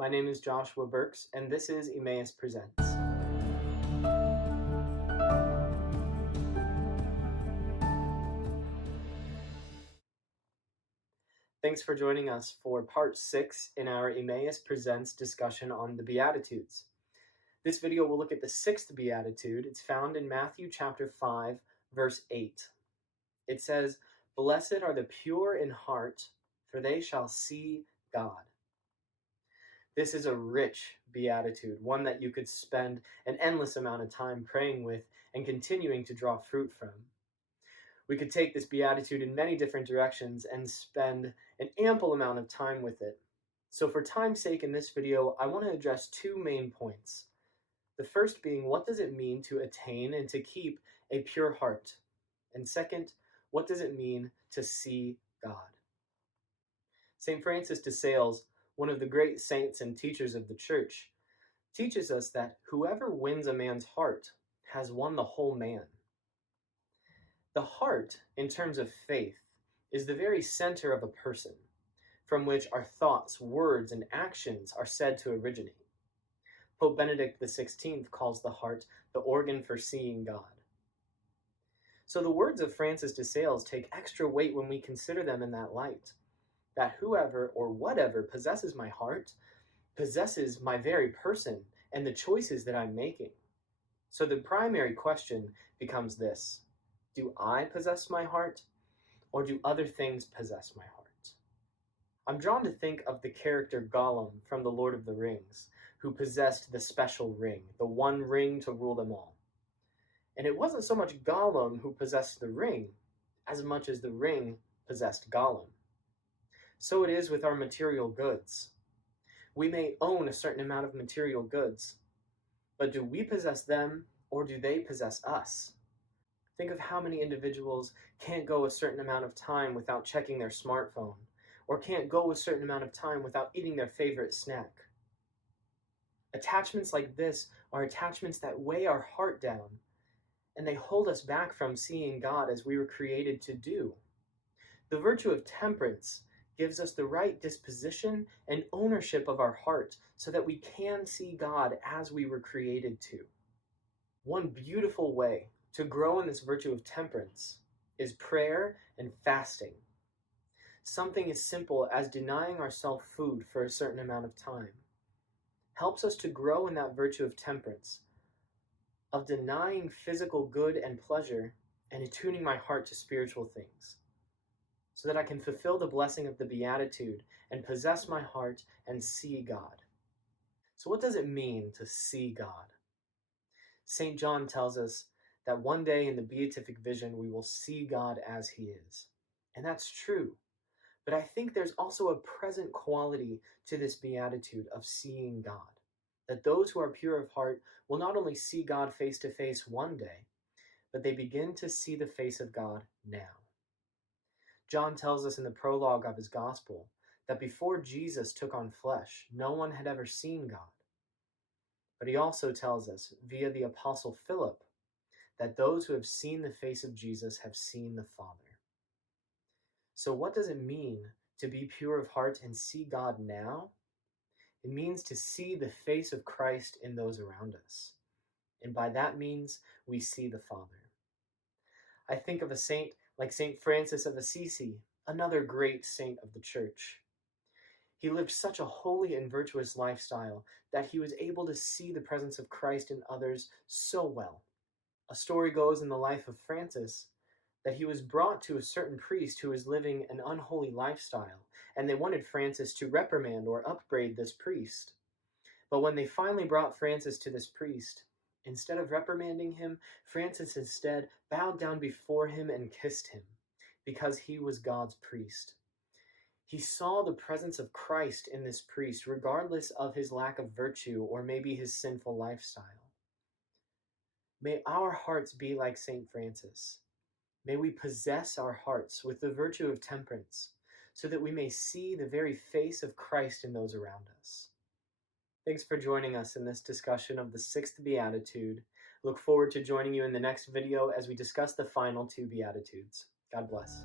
My name is Joshua Burks, and this is Emmaus Presents. Thanks for joining us for part 6 in our Emmaus Presents discussion on the Beatitudes. This video will look at the 6th Beatitude. It's found in Matthew chapter 5, verse 8. It says, "Blessed are the pure in heart, for they shall see God." This is a rich beatitude, one that you could spend an endless amount of time praying with and continuing to draw fruit from. We could take this beatitude in many different directions and spend an ample amount of time with it. So for time's sake in this video, I want to address two main points. The first being, what does it mean to attain and to keep a pure heart? And second, what does it mean to see God? St. Francis DeSales, one of the great saints and teachers of the Church, teaches us that whoever wins a man's heart has won the whole man. The heart, in terms of faith, is the very center of a person, from which our thoughts, words, and actions are said to originate. Pope Benedict XVI calls the heart the organ for seeing God. So the words of Francis DeSales take extra weight when we consider them in that light, that whoever or whatever possesses my heart possesses my very person and the choices that I'm making. So the primary question becomes this: do I possess my heart, or do other things possess my heart? I'm drawn to think of the character Gollum from The Lord of the Rings, who possessed the special ring, the one ring to rule them all. And it wasn't so much Gollum who possessed the ring, as much as the ring possessed Gollum. So it is with our material goods. We may own a certain amount of material goods, but do we possess them, or do they possess us? Think of how many individuals can't go a certain amount of time without checking their smartphone, or can't go a certain amount of time without eating their favorite snack. Attachments like this are attachments that weigh our heart down, and they hold us back from seeing God as we were created to do. The virtue of temperance gives us the right disposition and ownership of our heart so that we can see God as we were created to. One beautiful way to grow in this virtue of temperance is prayer and fasting. Something as simple as denying ourselves food for a certain amount of time helps us to grow in that virtue of temperance, of denying physical good and pleasure and attuning my heart to spiritual things, so that I can fulfill the blessing of the Beatitude and possess my heart and see God. So what does it mean to see God? St. John tells us that one day in the beatific vision we will see God as he is. And that's true. But I think there's also a present quality to this beatitude of seeing God. That those who are pure of heart will not only see God face to face one day, but they begin to see the face of God now. John tells us in the prologue of his gospel that before Jesus took on flesh, no one had ever seen God. But he also tells us via the apostle Philip that those who have seen the face of Jesus have seen the Father. So what does it mean to be pure of heart and see God now? It means to see the face of Christ in those around us. And by that means, we see the Father. I think of a saint like St. Francis of Assisi, another great saint of the Church. He lived such a holy and virtuous lifestyle that he was able to see the presence of Christ in others so well. A story goes in the life of Francis that he was brought to a certain priest who was living an unholy lifestyle, and they wanted Francis to reprimand or upbraid this priest. But when they finally brought Francis to this priest, instead of reprimanding him, Francis instead bowed down before him and kissed him, because he was God's priest. He saw the presence of Christ in this priest, regardless of his lack of virtue or maybe his sinful lifestyle. May our hearts be like St. Francis. May we possess our hearts with the virtue of temperance, so that we may see the very face of Christ in those around us. Thanks for joining us in this discussion of the 6th Beatitude. Look forward to joining you in the next video as we discuss the final 2 Beatitudes. God bless.